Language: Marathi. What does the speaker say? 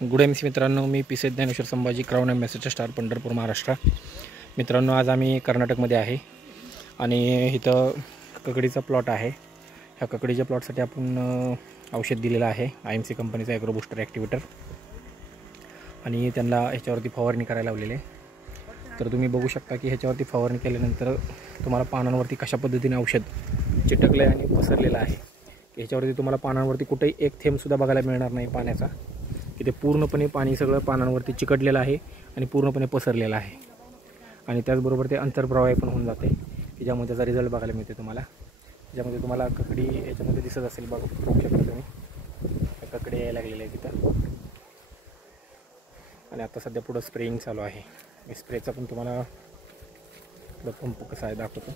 गुड एम सी मित्रांनो, मी P C. Dnyaneshwar Sambhaji, crown ambassador star, Pandharpur, Maharashtra. मित्रांनो, आज आम्ही कर्नाटकमध्ये आहे आणि इथं ककडीचा प्लॉट आहे. ह्या ककडीच्या प्लॉटसाठी आपण औषध दिलेलं आहे, IMC कंपनीचा ॲग्रो बूस्टर ॲक्टिवेटर, आणि त्यांना ह्याच्यावरती फवारणी करायला लावलेली आहे. तर तुम्ही बघू शकता की ह्याच्यावरती फवारणी केल्यानंतर तुम्हाला पानांवरती कशा पद्धतीने औषध चिटकलं आहे आणि पसरलेलं आहे. ह्याच्यावरती तुम्हाला पानांवरती कुठेही एक थेंबसुद्धा बघायला मिळणार नाही पाण्याचा, की ते पूर्णपणे पाणी सगळं पानांवरती चिकटलेलं आहे आणि पूर्णपणे पसरलेलं आहे. आणि त्याचबरोबर ते अंतर्प्रवाह पण होऊन जाते, की ज्यामुळे त्याचा रिझल्ट बघायला मिळते तुम्हाला. ज्यामध्ये तुम्हाला ककडी याच्यामध्ये दिसत असेल, बघू शकता तुम्ही, ककडी यायला लागलेले आहे तिथं. आणि आता सध्या पुढं स्प्रेइंग चालू आहे. स्प्रेचा पण तुम्हाला पंप कसा आहे दाखवतो.